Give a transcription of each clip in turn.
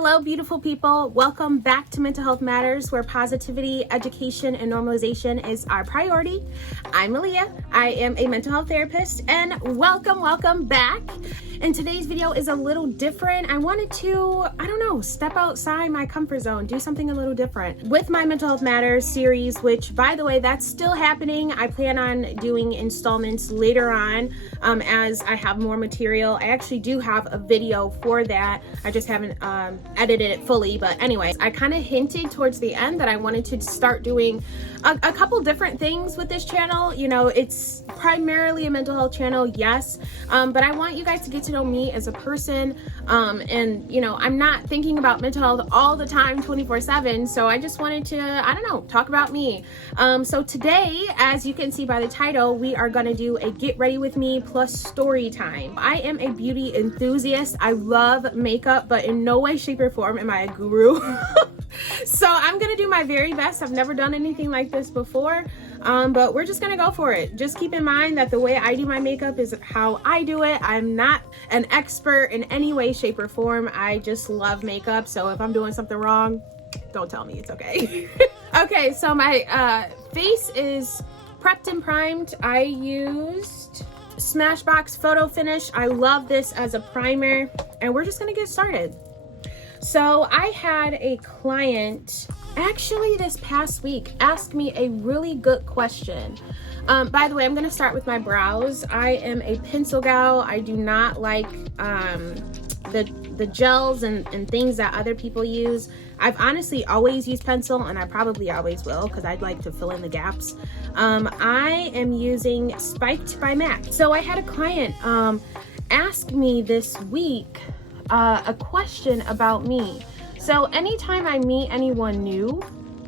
Hello, beautiful people. Welcome back to Mental Health Matters, where positivity, education, and normalization is our priority. I'm Aaliyah. I am a mental health therapist, and welcome back. And today's video is a little different. I wanted to, step outside my comfort zone, do something a little different with my Mental Health Matters series, which, by the way, that's still happening. I plan on doing installments later on as I have more material. I actually do have a video for that. I just haven't edited it fully, but anyways, I kind of hinted towards the end that I wanted to start doing a couple different things with this channel. You know, it's primarily a mental health channel, yes, but I want you guys to get to know me as a person, and you know, I'm not thinking about mental health all the time 24/7, so I just wanted to, talk about me. So today, as you can see by the title, we are going to do a get ready with me plus story time. I am a beauty enthusiast. I love makeup, but in no way, shape, or form am I a guru. So I'm gonna do my very best. I've never done anything like this before, but we're just gonna go for it. Just keep in mind that the way I do my makeup is how I do it. I'm not an expert in any way, shape, or form. I just love makeup, so if I'm doing something wrong, don't tell me, it's okay. Okay, so my face is prepped and primed. I used Smashbox Photo Finish. I love this as a primer, and we're just gonna get started. So I had a client actually this past week ask me a really good question. By the way, I'm going to start with my brows. I am a pencil gal. I do not like the gels and things that other people use. I've honestly always used pencil, and I probably always will because I'd like to fill in the gaps. I am using Spiked by MAC. So I had a client ask me this week a question about me. So anytime I meet anyone new,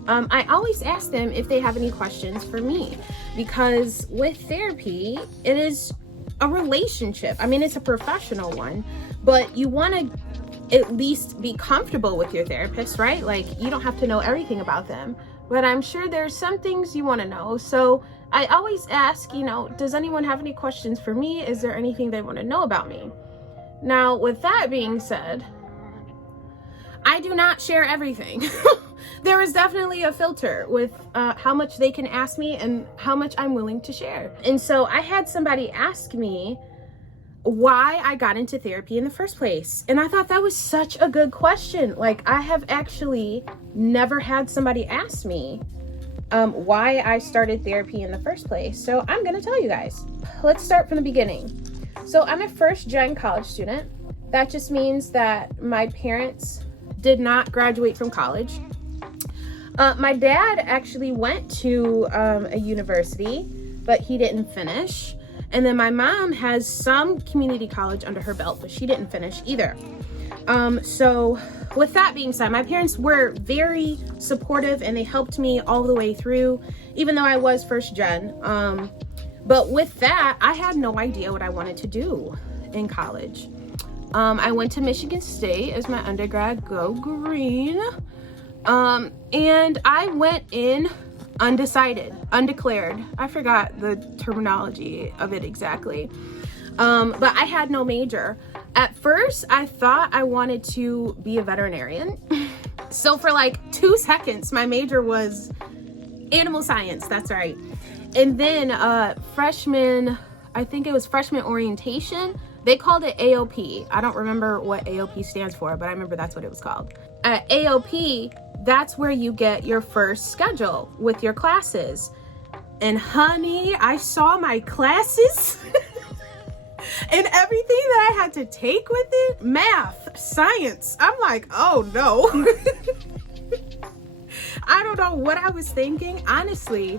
I always ask them if they have any questions for me, because with therapy, it is a relationship. I mean, it's a professional one, but you want to at least be comfortable with your therapist, right? Like, you don't have to know everything about them, but I'm sure there's some things you want to know. So I always ask, does anyone have any questions for me? Is there anything they want to know about me? Now, with that being said, I do not share everything. There is definitely a filter with how much they can ask me and how much I'm willing to share. And so I had somebody ask me why I got into therapy in the first place. And I thought that was such a good question. Like, I have actually never had somebody ask me why I started therapy in the first place. So I'm going to tell you guys. Let's start from the beginning. So I'm a first-gen college student. That just means that my parents did not graduate from college. My dad actually went to a university, but he didn't finish. And then my mom has some community college under her belt, but she didn't finish either. So with that being said, my parents were very supportive, and they helped me all the way through, even though I was first-gen. But with that, I had no idea what I wanted to do in college. I went to Michigan State as my undergrad, go green. And I went in undecided, undeclared. I forgot the terminology of it exactly. But I had no major. At first, I thought I wanted to be a veterinarian. So for like 2 seconds, my major was animal science, that's right. And then freshman orientation, they called it AOP. I don't remember what AOP stands for, but I remember that's what it was called. At AOP, that's where you get your first schedule with your classes. And honey, I saw my classes and everything that I had to take with it, math, science. I'm like, oh no. I don't know what I was thinking, honestly.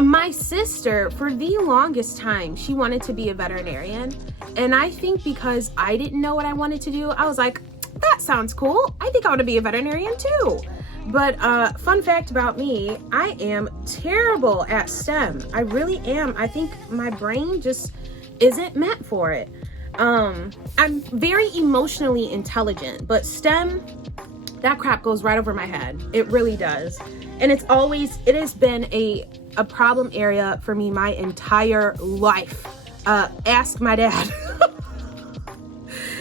My sister, for the longest time, she wanted to be a veterinarian. And I think because I didn't know what I wanted to do, I was like, that sounds cool. I think I want to be a veterinarian too. But fun fact about me, I am terrible at STEM. I really am. I think my brain just isn't meant for it. I'm very emotionally intelligent, but STEM, that crap goes right over my head. It really does. And it has been a problem area for me my entire life. Ask my dad.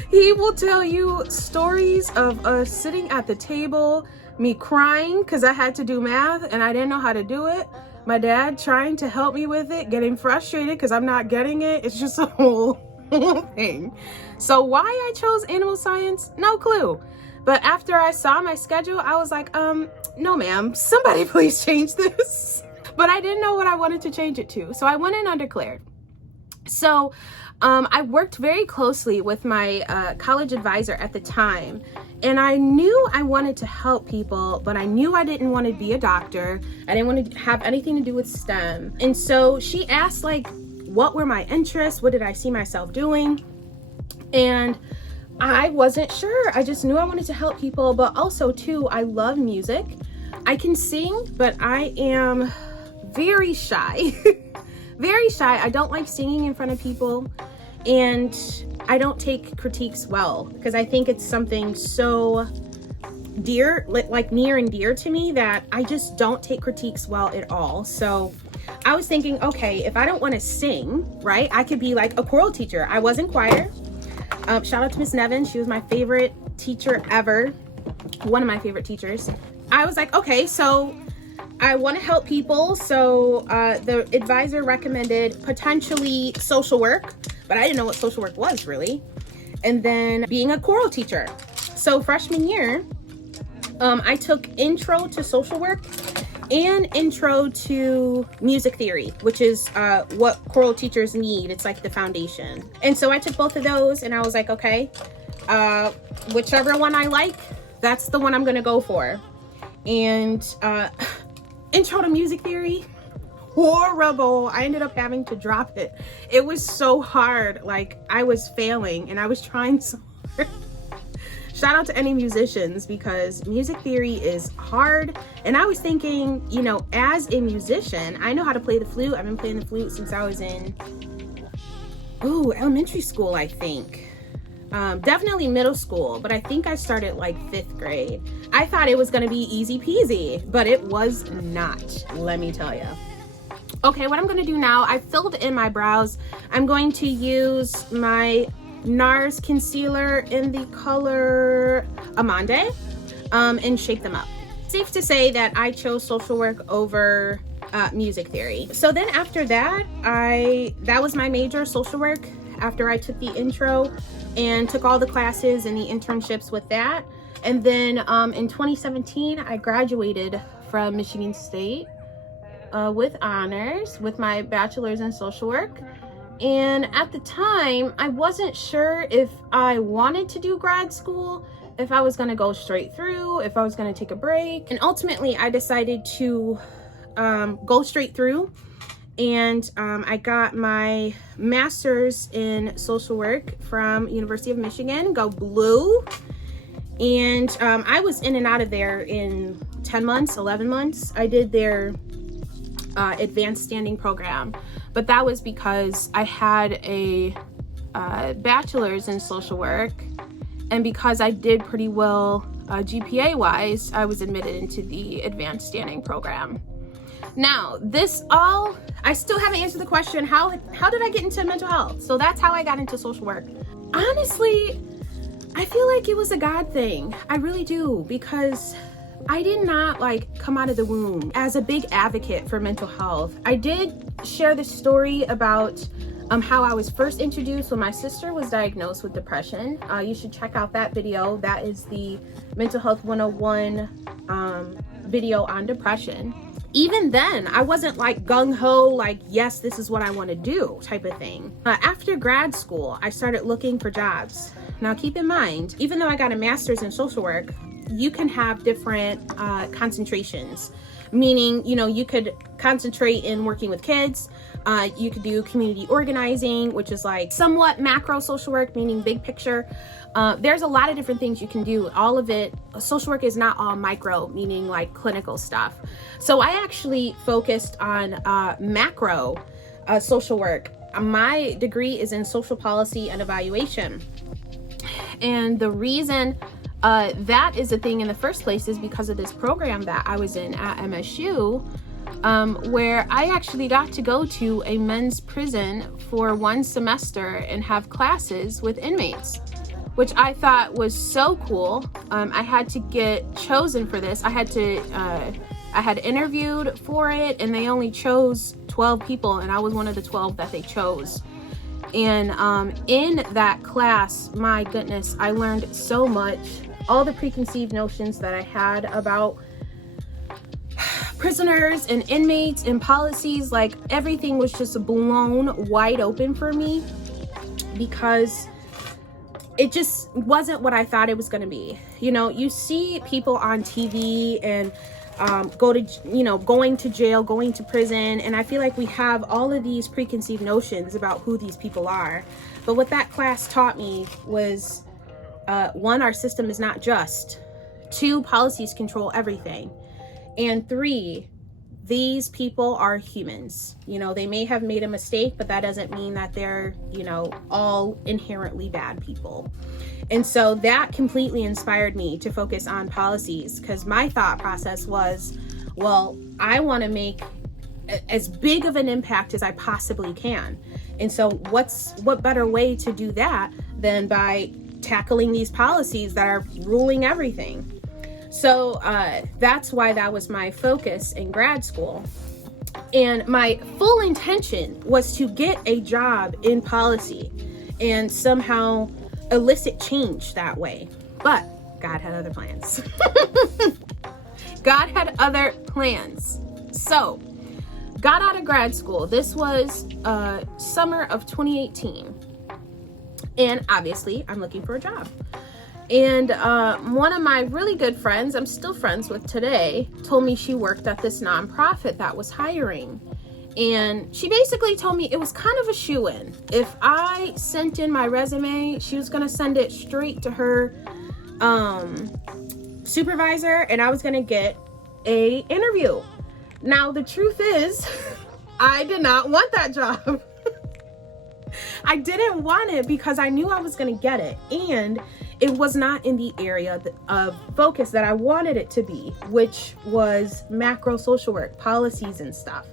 He will tell you stories of us sitting at the table, me crying because I had to do math and I didn't know how to do it. My dad trying to help me with it, getting frustrated because I'm not getting it. It's just a whole thing. So why I chose animal science, no clue. But after I saw my schedule, I was like, no ma'am, somebody please change this. But I didn't know what I wanted to change it to. So I went in undeclared. So I worked very closely with my college advisor at the time, and I knew I wanted to help people, but I knew I didn't want to be a doctor. I didn't want to have anything to do with STEM. And so she asked, like, what were my interests? What did I see myself doing? And I wasn't sure. I just knew I wanted to help people, but also too, I love music. I can sing, but I am very shy. Very shy. I don't like singing in front of people, and I don't take critiques well because I think it's something so dear, like near and dear to me, that I just don't take critiques well at all. So I was thinking, okay, if I don't want to sing, right, I could be like a choral teacher. I was in choir. Shout out to Miss Nevin. She was my favorite teacher ever. One of my favorite teachers. I was like, okay, so I want to help people. So the advisor recommended potentially social work, but I didn't know what social work was really. And then being a choral teacher. So freshman year, I took intro to social work and intro to music theory, which is what choral teachers need. It's like the foundation. And so I took both of those and I was like, okay, whichever one I like, that's the one I'm gonna go for. And intro to music theory, horrible. I ended up having to drop it. It was so hard. Like, I was failing and I was trying so hard. Shout out to any musicians, because music theory is hard. And I was thinking, you know, as a musician, I know how to play the flute. I've been playing the flute since I was in, elementary school, I think. Definitely middle school, but I think I started like 5th grade. I thought it was gonna be easy peasy, but it was not, let me tell you. Okay, what I'm gonna do now, I filled in my brows. I'm going to use my NARS concealer in the color Amande and shake them up. Safe to say that I chose social work over music theory. So then after that, that was my major, social work, after I took the intro and took all the classes and the internships with that. And then in 2017, I graduated from Michigan State with honors with my bachelor's in social work. And at the time, I wasn't sure if I wanted to do grad school, if I was gonna go straight through, if I was gonna take a break. And ultimately, I decided to go straight through. And I got my master's in social work from University of Michigan, go Blue. And I was in and out of there in 10 months, 11 months. I did their advanced standing program, but that was because I had a bachelor's in social work, and because I did pretty well GPA wise, I was admitted into the advanced standing program. Now, I still haven't answered the question, how did I get into mental health? So that's how I got into social work. Honestly, I feel like it was a God thing. I really do, because I did not come out of the womb as a big advocate for mental health. I did share the story about how I was first introduced when my sister was diagnosed with depression. You should check out that video. That is the Mental Health 101 video on depression. Even then, I wasn't gung-ho, yes, this is what I want to do type of thing. After grad school, I started looking for jobs. Now keep in mind, even though I got a master's in social work, you can have different concentrations, meaning, you could concentrate in working with kids. You could do community organizing, which is somewhat macro social work, meaning big picture. There's a lot of different things you can do. All of it, social work is not all micro, meaning clinical stuff. So I actually focused on macro social work. My degree is in social policy and evaluation. And the reason that is a thing in the first place is because of this program that I was in at MSU, where I actually got to go to a men's prison for 1 semester and have classes with inmates. which I thought was so cool. I had to get chosen for this. I had interviewed for it, and they only chose 12 people, and I was one of the 12 that they chose. And in that class, my goodness, I learned so much. All the preconceived notions that I had about prisoners and inmates and policies, like everything was just blown wide open for me, because it just wasn't what I thought it was going to be. You know, you see people on TV and going to jail, going to prison, and I feel like we have all of these preconceived notions about who these people are. But what that class taught me was, one, our system is not just. 2, policies control everything. And 3, these people are humans. You know, they may have made a mistake, but that doesn't mean that they're, you know, all inherently bad people. And so that completely inspired me to focus on policies, because my thought process was, well, I want to make as big of an impact as I possibly can. And so what better way to do that than by tackling these policies that are ruling everything? So that's why that was my focus in grad school. And my full intention was to get a job in policy and somehow elicit change that way. But God had other plans. God had other plans. So, got out of grad school. This was summer of 2018. And obviously, I'm looking for a job. And one of my really good friends, I'm still friends with today, told me she worked at this nonprofit that was hiring. And she basically told me it was kind of a shoo-in. If I sent in my resume, she was going to send it straight to her supervisor, and I was going to get a interview. Now, the truth is, I did not want that job. I didn't want it because I knew I was going to get it. And it was not in the area of focus that I wanted it to be, which was macro social work, policies and stuff.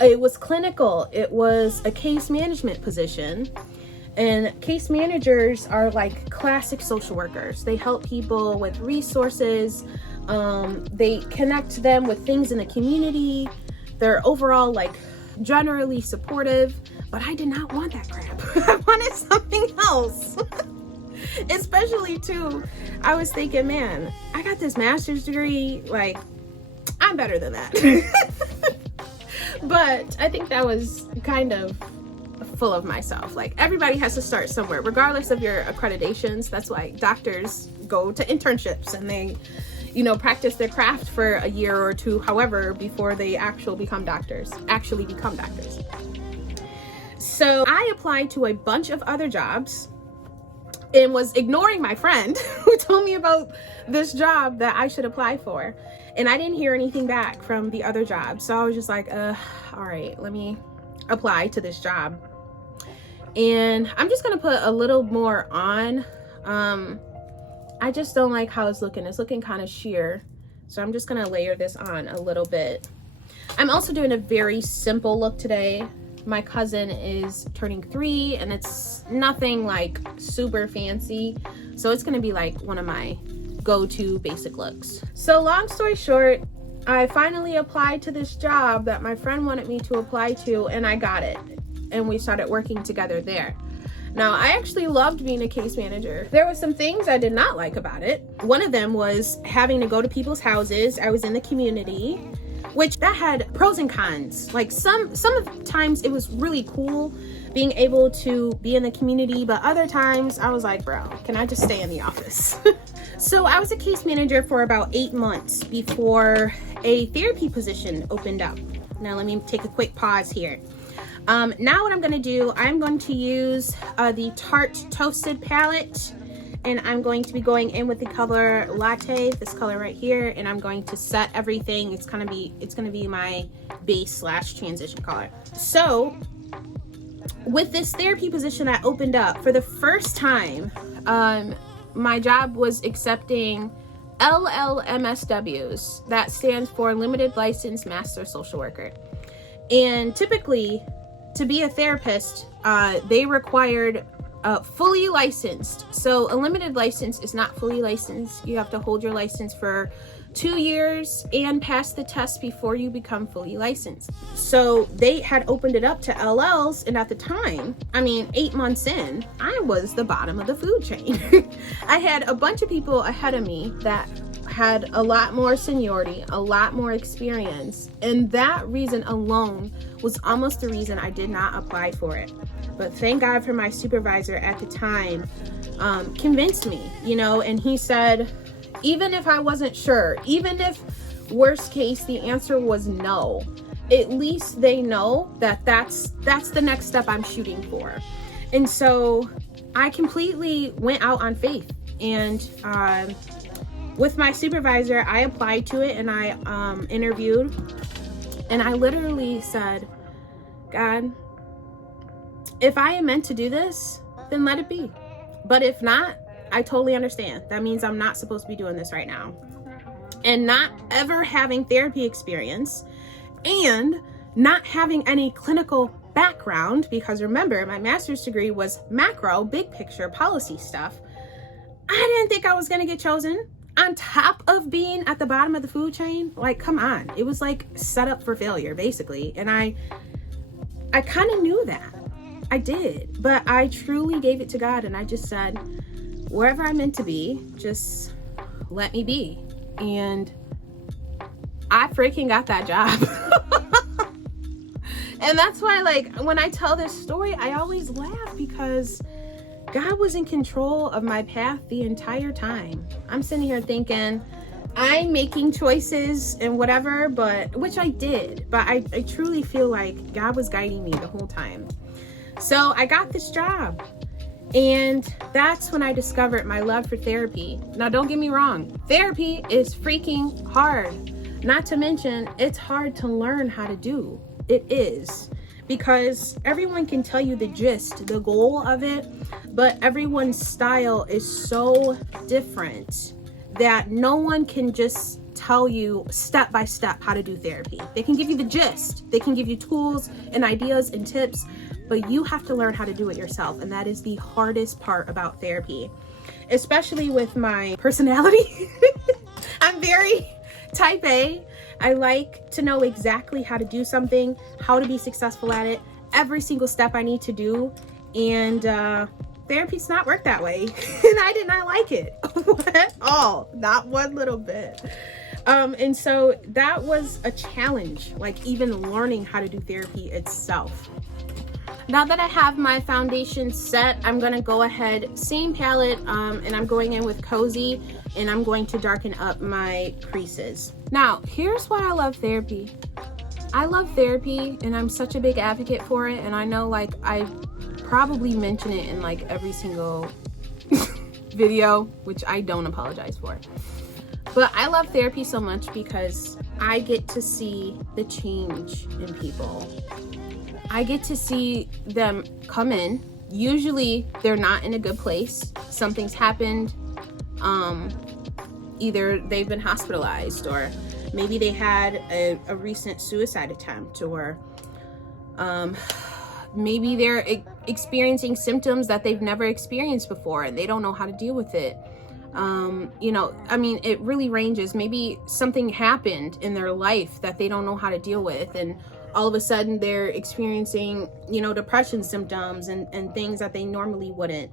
It was clinical. It was a case management position. And case managers are like classic social workers. They help people with resources. They connect them with things in the community. They're overall like generally supportive, but I did not want that crap. I wanted something else. Especially too, I was thinking, man, I got this master's degree, like, I'm better than that. But I think that was kind of full of myself. Like, everybody has to start somewhere, regardless of your accreditations. That's why doctors go to internships and they, you know, practice their craft for a year or two, however, before they actually become doctors. So I applied to a bunch of other jobs and was ignoring my friend who told me about this job that I should apply for. And I didn't hear anything back from the other job. So I was just like, all right, let me apply to this job. And I'm just gonna put a little more on. I just don't like how it's looking. It's looking kind of sheer. So I'm just gonna layer this on a little bit. I'm also doing a very simple look today. My cousin is turning 3 and it's nothing like super fancy. So it's gonna be like one of my go-to basic looks. So long story short, I finally applied to this job that my friend wanted me to apply to, and I got it. And we started working together there. Now, I actually loved being a case manager. There were some things I did not like about it. One of them was having to go to people's houses. I was in the community, which that had pros and cons. Like some of the times it was really cool being able to be in the community, but other times I was like, bro, can I just stay in the office? So I was a case manager for about 8 months before a therapy position opened up. Now let me take a quick pause here. Now what I'm going to do, I'm going to use the Tarte Toasted palette, and I'm going to be going in with the color Latte, this color right here, and I'm going to set everything. It's going to be my base / transition color. So with this therapy position that opened up for the first time, my job was accepting LLMSWs. That stands for Limited Licensed Master Social Worker. And typically, to be a therapist, they required fully licensed. So a limited license is not fully licensed. You have to hold your license for 2 years and pass the test before you become fully licensed. So they had opened it up to LLs, and at the time, 8 months in, I was the bottom of the food chain. I had a bunch of people ahead of me that had a lot more seniority, a lot more experience, and that reason alone was almost the reason I did not apply for it. But thank God for my supervisor at the time, convinced me, and he said, even if I wasn't sure, even if worst case the answer was no, at least they know that that's the next step I'm shooting for. And so I completely went out on faith, and with my supervisor, I applied to it, and I interviewed, and I literally said, God, if I am meant to do this, then let it be. But if not, I totally understand. That means I'm not supposed to be doing this right now. And not ever having therapy experience and not having any clinical background, because remember, my master's degree was macro, big picture policy stuff. I didn't think I was going to get chosen on top of being at the bottom of the food chain. Like, come on. It was like set up for failure, basically. And I kind of knew that. I did. But I truly gave it to God, and I just said, wherever I'm meant to be, just let me be. And I freaking got that job. And that's why, like, when I tell this story, I always laugh, because God was in control of my path the entire time. I'm sitting here thinking I'm making choices and whatever, which I did, but I truly feel like God was guiding me the whole time. So I got this job. And that's when I discovered my love for therapy. Now, don't get me wrong. Therapy is freaking hard. Not to mention, it's hard to learn how to do. It is. Because everyone can tell you the gist, the goal of it, but everyone's style is so different that no one can just tell you step by step how to do therapy. They can give you the gist. They can give you tools and ideas and tips, but you have to learn how to do it yourself. And that is the hardest part about therapy, especially with my personality. I'm very type A. I like to know exactly how to do something, how to be successful at it, every single step I need to do. And therapy's not worked that way. And I did not like it at all, not one little bit. And so that was a challenge, like even learning how to do therapy itself. Now that I have my foundation set, I'm going to go ahead, same palette, and I'm going in with Cozy, and I'm going to darken up my creases. Now, here's why I love therapy. I love therapy, and I'm such a big advocate for it, and I know, like, I probably mention it in, like, every single video, which I don't apologize for. But I love therapy so much because I get to see the change in people. I get to see them come in. Usually they're not in a good place. Something's happened. Either they've been hospitalized, or maybe they had a recent suicide attempt, or maybe they're experiencing symptoms that they've never experienced before and they don't know how to deal with it. It really ranges. Maybe something happened in their life that they don't know how to deal with, and all of a sudden they're experiencing, depression symptoms and things that they normally wouldn't.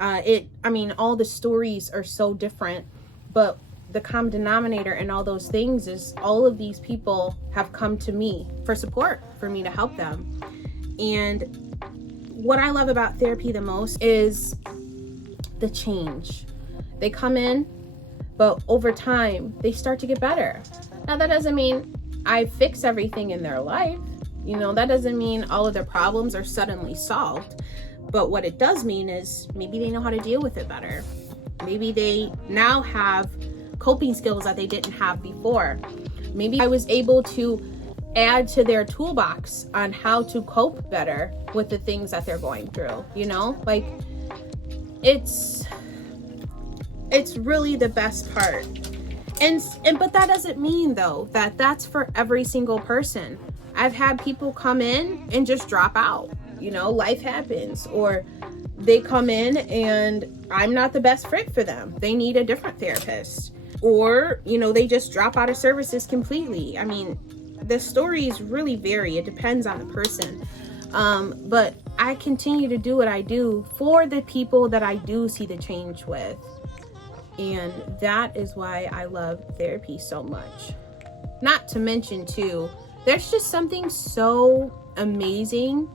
All the stories are so different, but the common denominator in all those things is all of these people have come to me for support, for me to help them. And what I love about therapy the most is the change. They come in, but over time they start to get better. Now that doesn't mean I fix everything in their life. That doesn't mean all of their problems are suddenly solved. But what it does mean is maybe they know how to deal with it better. Maybe they now have coping skills that they didn't have before. Maybe I was able to add to their toolbox on how to cope better with the things that they're going through. It's really the best part. But that doesn't mean though that that's for every single person. I've had people come in and just drop out. Life happens, or they come in and I'm not the best fit for them. They need a different therapist. Or, you know, they just drop out of services completely. I mean, the stories really vary. It depends on the person. But I continue to do what I do for the people that I do see the change with. And that is why I love therapy so much. Not to mention too, there's just something so amazing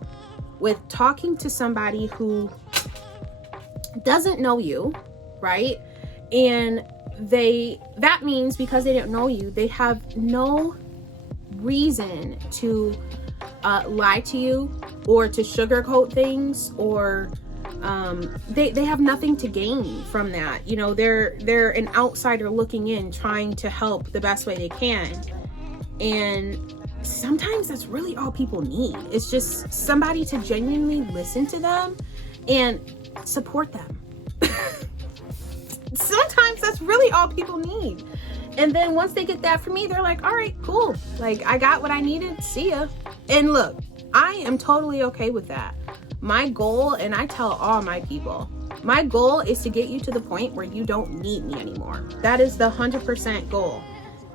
with talking to somebody who doesn't know you, right? And that means because they don't know you, they have no reason to lie to you or to sugarcoat things, or they have nothing to gain from that. You know, they're an outsider looking in, trying to help the best way they can. And sometimes that's really all people need. It's just somebody to genuinely listen to them and support them. Sometimes that's really all people need. And then once they get that from me, they're like, all right, cool. Like, I got what I needed. See ya. And look, I am totally okay with that. My goal, and I tell all my people, my goal is to get you to the point where you don't need me anymore. That is the 100% goal.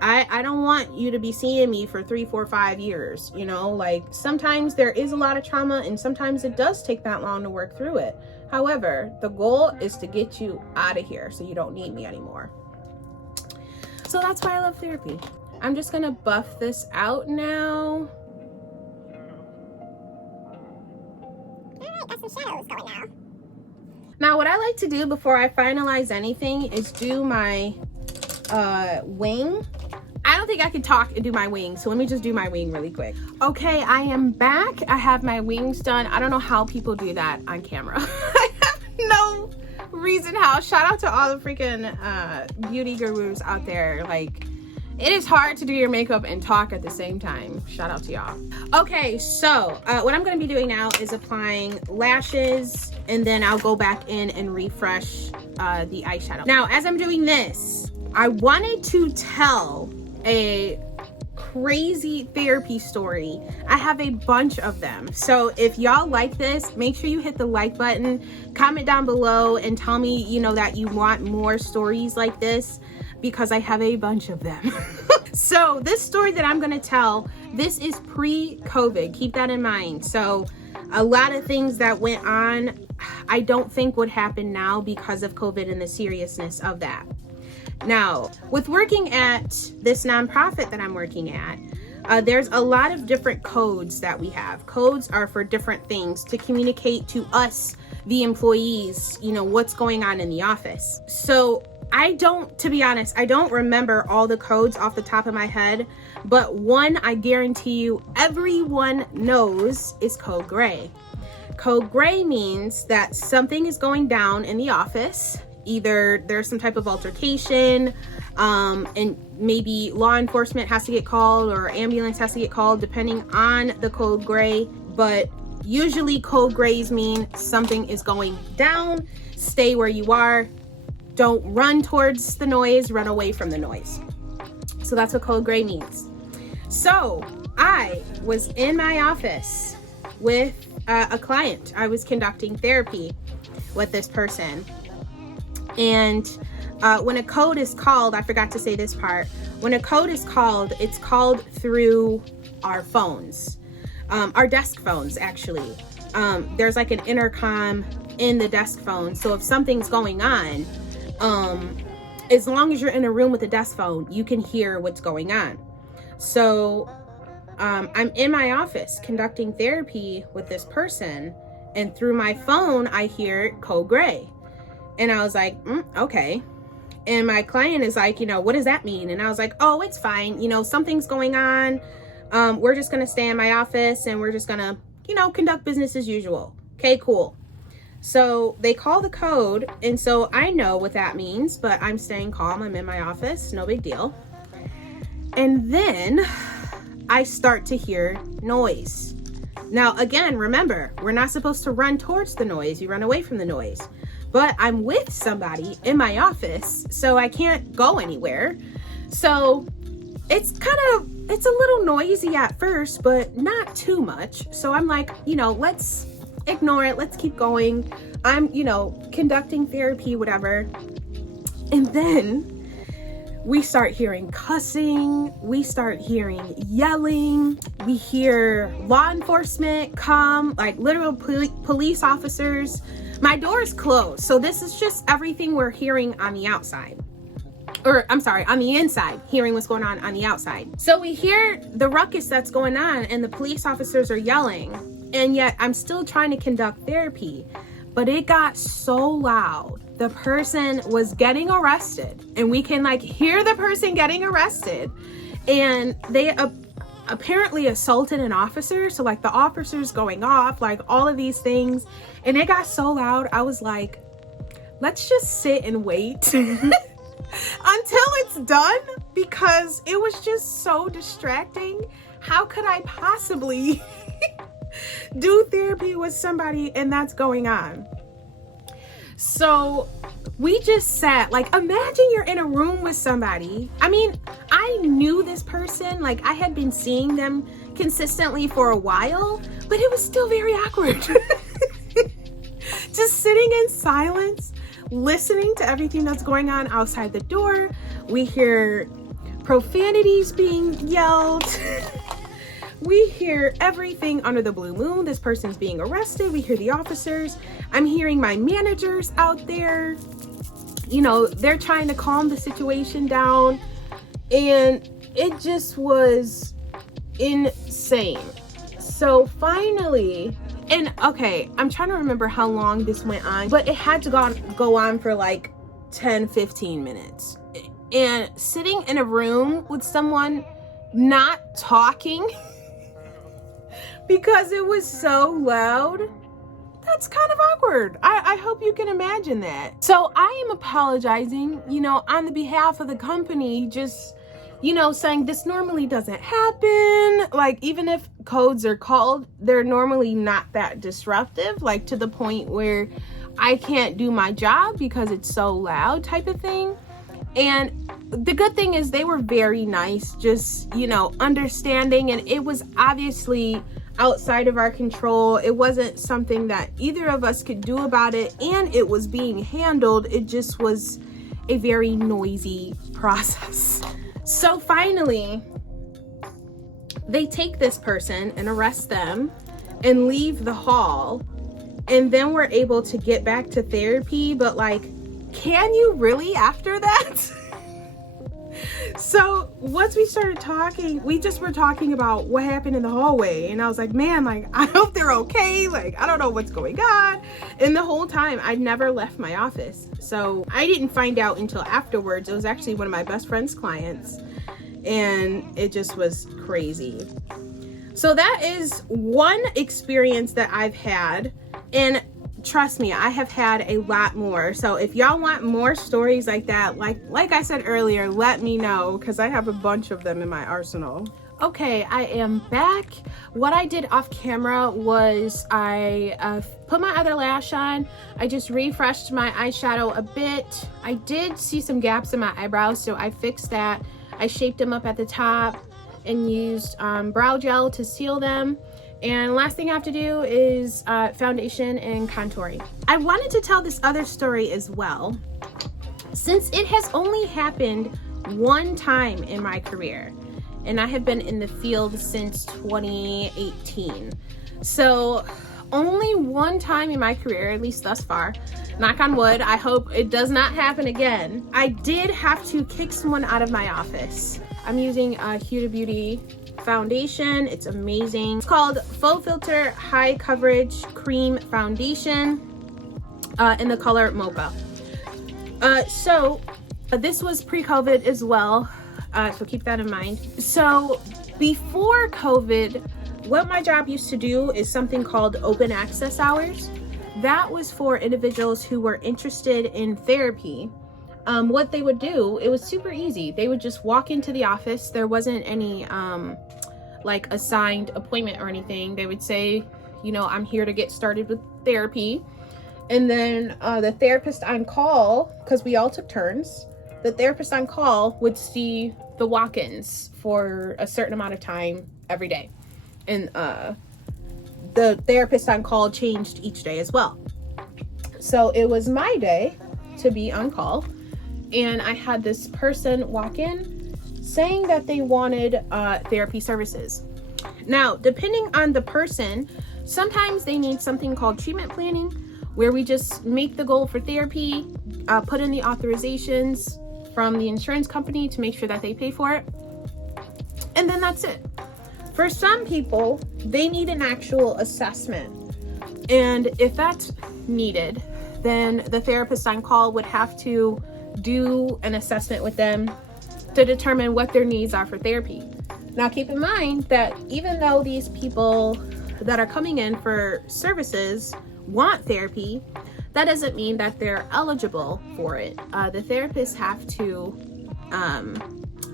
I don't want you to be seeing me for 3, 4, 5 years. You know, like sometimes there is a lot of trauma and sometimes it does take that long to work through it. However, the goal is to get you out of here so you don't need me anymore. So that's why I love therapy. I'm just gonna buff this out now. Alright, got some shadows going now. Now what I like to do before I finalize anything is do my wing. I don't think I can talk and do my wing, so let me just do my wing really quick. Okay, I am back. I have my wings done. I don't know how people do that on camera. I have no reason how. Shout out to all the freaking beauty gurus out there. Like, it is hard to do your makeup and talk at the same time. Shout out to y'all. Okay, so what I'm gonna be doing now is applying lashes, and then I'll go back in and refresh the eyeshadow. Now, as I'm doing this, I wanted to tell a crazy therapy story. I have a bunch of them. So if y'all like this, make sure you hit the like button, comment down below, and tell me, you know, that you want more stories like this, because I have a bunch of them. So this story that I'm gonna tell, this is pre-COVID. Keep that in mind. So a lot of things that went on, I don't think would happen now because of COVID and the seriousness of that. Now, with working at this nonprofit that I'm working at, there's a lot of different codes that we have. Codes are for different things to communicate to us, the employees, you know, what's going on in the office. So to be honest, I don't remember all the codes off the top of my head, but one I guarantee you everyone knows is Code Gray. Code Gray means that something is going down in the office. Either there's some type of altercation, and maybe law enforcement has to get called or ambulance has to get called, depending on the Code Gray. But usually Code Grays mean something is going down, stay where you are, don't run towards the noise, run away from the noise. So that's what Code Gray means. So I was in my office with a client. I was conducting therapy with this person. And when a code is called, I forgot to say this part. When a code is called, it's called through our phones, our desk phones, actually. There's like an intercom in the desk phone. So if something's going on, as long as you're in a room with a desk phone, you can hear what's going on. So I'm in my office conducting therapy with this person, and through my phone, I hear Code Gray. And I was like, okay. And my client is like, you know, what does that mean? And I was like, oh, it's fine. You know, something's going on. We're just going to stay in my office and we're just going to, you know, conduct business as usual. Okay, cool. So they call the code. And so I know what that means, but I'm staying calm. I'm in my office. No big deal. And then I start to hear noise. Now, again, remember, we're not supposed to run towards the noise. You run away from the noise. But I'm with somebody in my office, so I can't go anywhere. So it's a little noisy at first, but not too much. So I'm like, you know, let's ignore it. Let's keep going. I'm, conducting therapy, whatever. And then we start hearing cussing. We start hearing yelling. We hear law enforcement come, like literal police officers. My door is closed. So this is just everything we're hearing on the outside. Or I'm sorry, on the inside, hearing what's going on the outside. So we hear the ruckus that's going on and the police officers are yelling. And yet I'm still trying to conduct therapy. But it got so loud. The person was getting arrested. And we can hear the person getting arrested. And they apparently assaulted an officer. So the officer's going off, all of these things. And it got so loud. I was like, let's just sit and wait. Until it's done, because it was just so distracting. How could I possibly do therapy with somebody and that's going on? So we just sat, imagine you're in a room with somebody. I mean, I knew this person, I had been seeing them consistently for a while, but it was still very awkward. Just sitting in silence, listening to everything that's going on outside the door. We hear profanities being yelled. We hear everything under the blue moon. This person's being arrested. We hear the officers. I'm hearing my managers out there. They're trying to calm the situation down. And it just was insane. So finally, and okay, I'm trying to remember how long this went on, but it had to go on for 10-15 minutes. And sitting in a room with someone not talking because it was so loud, that's kind of awkward. I hope you can imagine that. So I am apologizing, on the behalf of the company, just saying this normally doesn't happen. Even if codes are called, they're normally not that disruptive, to the point where I can't do my job because it's so loud type of thing. And the good thing is they were very nice, just, understanding. And it was obviously outside of our control. It wasn't something that either of us could do about it. And it was being handled. It just was a very noisy process. So finally, they take this person and arrest them and leave the hall. And then we're able to get back to therapy. But can you really after that? So once we started talking, we just were talking about what happened in the hallway. And I was like, man, I hope they're okay. I don't know what's going on. And the whole time I'd never left my office. So I didn't find out until afterwards. It was actually one of my best friend's clients. And it just was crazy. So that is one experience that I've had. And trust me, I have had a lot more. So if y'all want more stories like that, like I said earlier, let me know, because I have a bunch of them in my arsenal. Okay, I am back. What I did off camera was I put my other lash on. I just refreshed my eyeshadow a bit. I did see some gaps in my eyebrows, so I fixed that. I shaped them up at the top and used brow gel to seal them. And last thing I have to do is foundation and contouring. I wanted to tell this other story as well, since it has only happened one time in my career, and I have been in the field since 2018. So only one time in my career, at least thus far, knock on wood, I hope it does not happen again, I did have to kick someone out of my office. I'm using a Huda Beauty foundation. It's amazing. It's called Faux Filter High Coverage Cream Foundation in the color Mocha. So this was pre-COVID as well, so keep that in mind. So before COVID, what my job used to do is something called open access hours. That was for individuals who were interested in therapy. What they would do, it was super easy. They would just walk into the office. There wasn't any assigned appointment or anything. They would say, I'm here to get started with therapy. And then the therapist on call, because we all took turns, the therapist on call would see the walk-ins for a certain amount of time every day. And the therapist on call changed each day as well. So it was my day to be on call, and I had this person walk in saying that they wanted therapy services. Now, depending on the person, sometimes they need something called treatment planning, where we just make the goal for therapy, put in the authorizations from the insurance company to make sure that they pay for it, and then that's it. For some people, they need an actual assessment, and if that's needed, then the therapist on call would have to do an assessment with them to determine what their needs are for therapy. Now, keep in mind that even though these people that are coming in for services want therapy, that doesn't mean that they're eligible for it. The therapists have to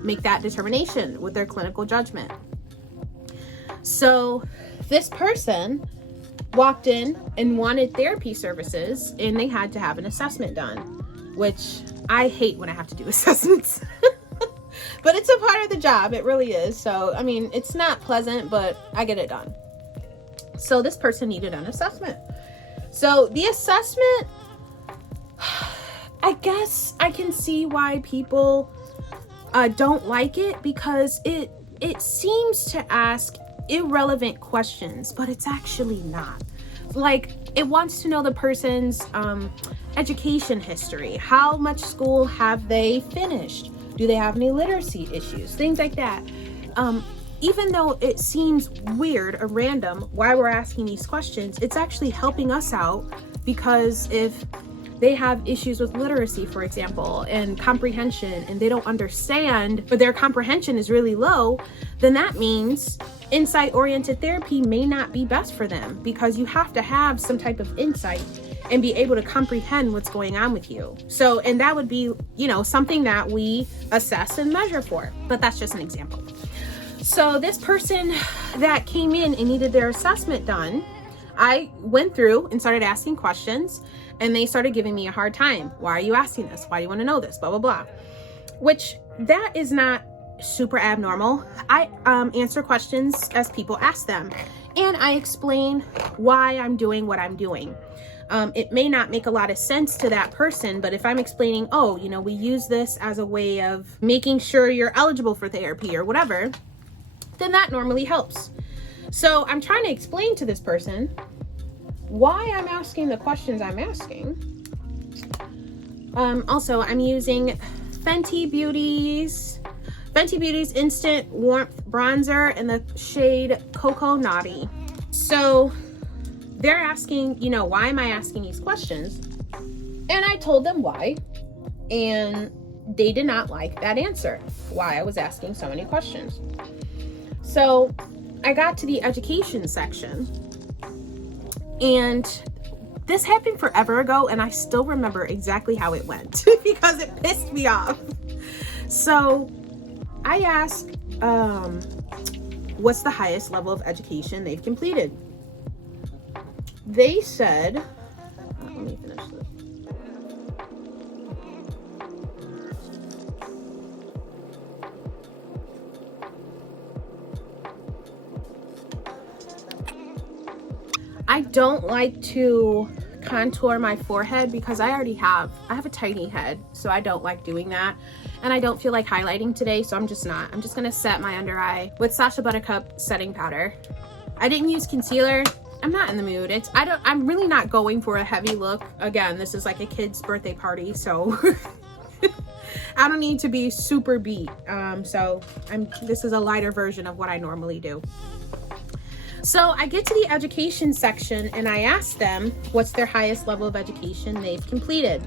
make that determination with their clinical judgment. So this person walked in and wanted therapy services, and they had to have an assessment done, which I hate when I have to do assessments. But it's a part of the job. It really is. So, I mean, it's not pleasant, but I get it done. So this person needed an assessment. So the assessment, I guess I can see why people don't like it, because it seems to ask irrelevant questions, but it's actually not. Like, it wants to know the person's education history. How much school have they finished? Do they have any literacy issues? Things like that. Even though it seems weird or random why we're asking these questions, it's actually helping us out, because if they have issues with literacy, for example, and comprehension, and they don't understand, but their comprehension is really low, then that means insight-oriented therapy may not be best for them, because you have to have some type of insight and be able to comprehend what's going on with you. So, and that would be, something that we assess and measure for, but that's just an example. So this person that came in and needed their assessment done, I went through and started asking questions, and they started giving me a hard time. Why are you asking this? Why do you want to know this? Blah, blah, blah. Which, that is not super abnormal. I answer questions as people ask them, and I explain why I'm doing what I'm doing. It may not make a lot of sense to that person, but if I'm explaining, we use this as a way of making sure you're eligible for therapy or whatever, then that normally helps. So I'm trying to explain to this person why I'm asking the questions I'm asking. Also, I'm using Fenty Beauty's Instant Warmth Bronzer in the shade Cocoa Naughty. So they're asking, why am I asking these questions? And I told them why, and they did not like that answer, why I was asking so many questions. So I got to the education section, and this happened forever ago, and I still remember exactly how it went because it pissed me off. So I asked, what's the highest level of education they've completed? They said, let me finish this. I don't like to contour my forehead because I have a tiny head, so I don't like doing that. And I don't feel like highlighting today, so I'm just gonna set my under eye with Sacha Buttercup setting powder. I didn't use concealer. I'm not in the mood. I'm really not going for a heavy look. Again, this is like a kid's birthday party, so I don't need to be super beat. This is a lighter version of what I normally do. So I get to the education section, and I ask them what's their highest level of education they've completed.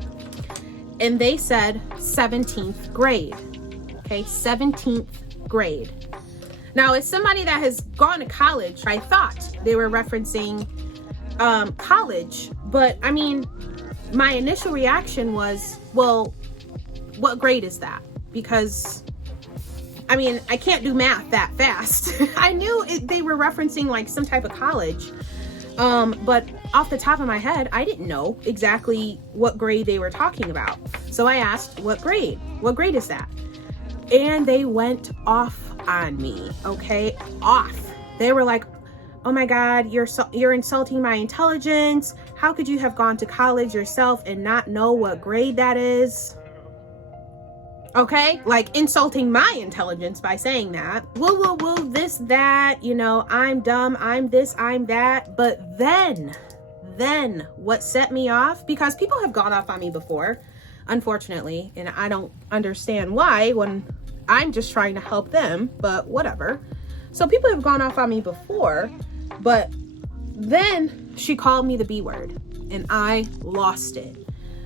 And they said 17th grade. Okay, 17th grade. Now, as somebody that has gone to college, I thought they were referencing college. But I mean, my initial reaction was, well, what grade is that? Because I mean, I can't do math that fast. I knew they were referencing like some type of college, but off the top of my head, I didn't know exactly what grade they were talking about. So I asked, what grade? What grade is that? And they went off on me, okay? Off. They were like, oh my God, you're insulting my intelligence. How could you have gone to college yourself and not know what grade that is? Okay, like insulting my intelligence by saying that. Woo, this, that, you know, I'm dumb, I'm this, I'm that. But then what set me off, because people have gone off on me before, unfortunately, and I don't understand why when I'm just trying to help them, but whatever. So people have gone off on me before, but then she called me the B word and I lost it.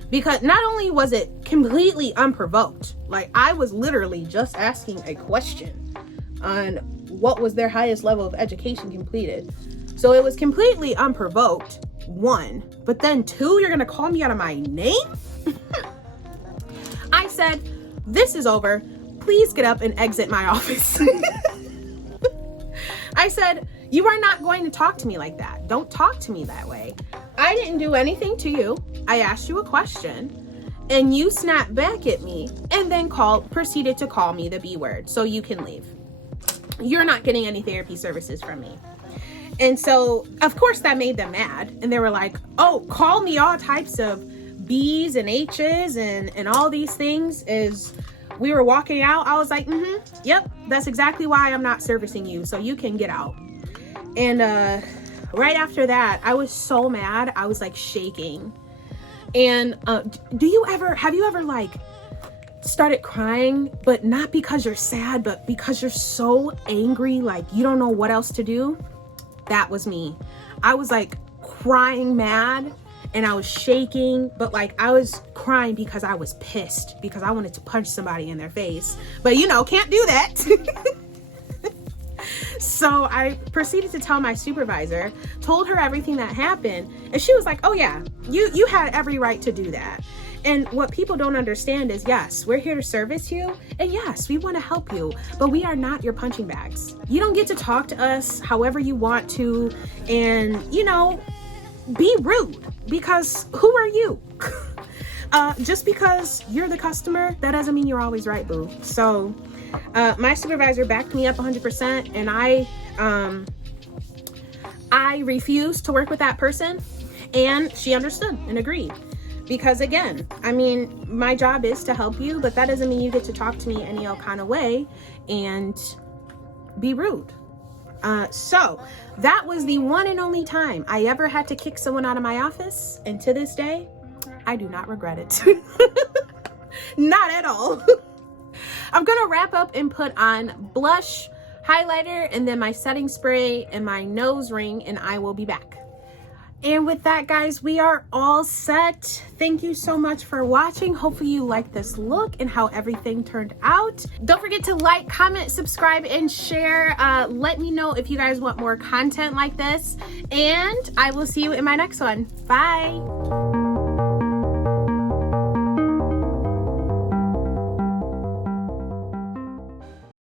Because not only was it completely unprovoked, like I was literally just asking a question on what was their highest level of education completed. So it was completely unprovoked, one, but then two, you're gonna call me out of my name? I said, this is over. Please get up and exit my office. I said, you are not going to talk to me like that. Don't talk to me that way. I didn't do anything to you. I asked you a question and you snapped back at me and then proceeded to call me the B word. So you can leave. You're not getting any therapy services from me. And so, of course, that made them mad. And they were like, oh, call me all types of B's and H's and all these things. As we were walking out, I was like, yep, that's exactly why I'm not servicing you. So you can get out. And right after that, I was so mad. I was like shaking. And have you ever like started crying, but not because you're sad, but because you're so angry, like you don't know what else to do? That was me. I was like crying mad and I was shaking, but like I was crying because I was pissed, because I wanted to punch somebody in their face, but you know, can't do that. So I proceeded to tell my supervisor, told her everything that happened, and she was like, oh yeah, you had every right to do that. And what people don't understand is, yes, we're here to service you, and yes, we want to help you, but we are not your punching bags. You don't get to talk to us however you want to, and you know, be rude, because who are you? Just because you're the customer, that doesn't mean you're always right, boo. So my supervisor backed me up 100%, and I refused to work with that person, and she understood and agreed. Because again, I mean, my job is to help you, but that doesn't mean you get to talk to me any old kind of way and be rude. So that was the one and only time I ever had to kick someone out of my office. And to this day, I do not regret it. Not at all. I'm gonna wrap up and put on blush, highlighter, and then my setting spray and my nose ring, and I will be back. And with that, guys, we are all set. Thank you so much for watching. Hopefully you like this look and how everything turned out. Don't forget to like, comment, subscribe, and share. Let me know if you guys want more content like this, and I will see you in my next one. Bye.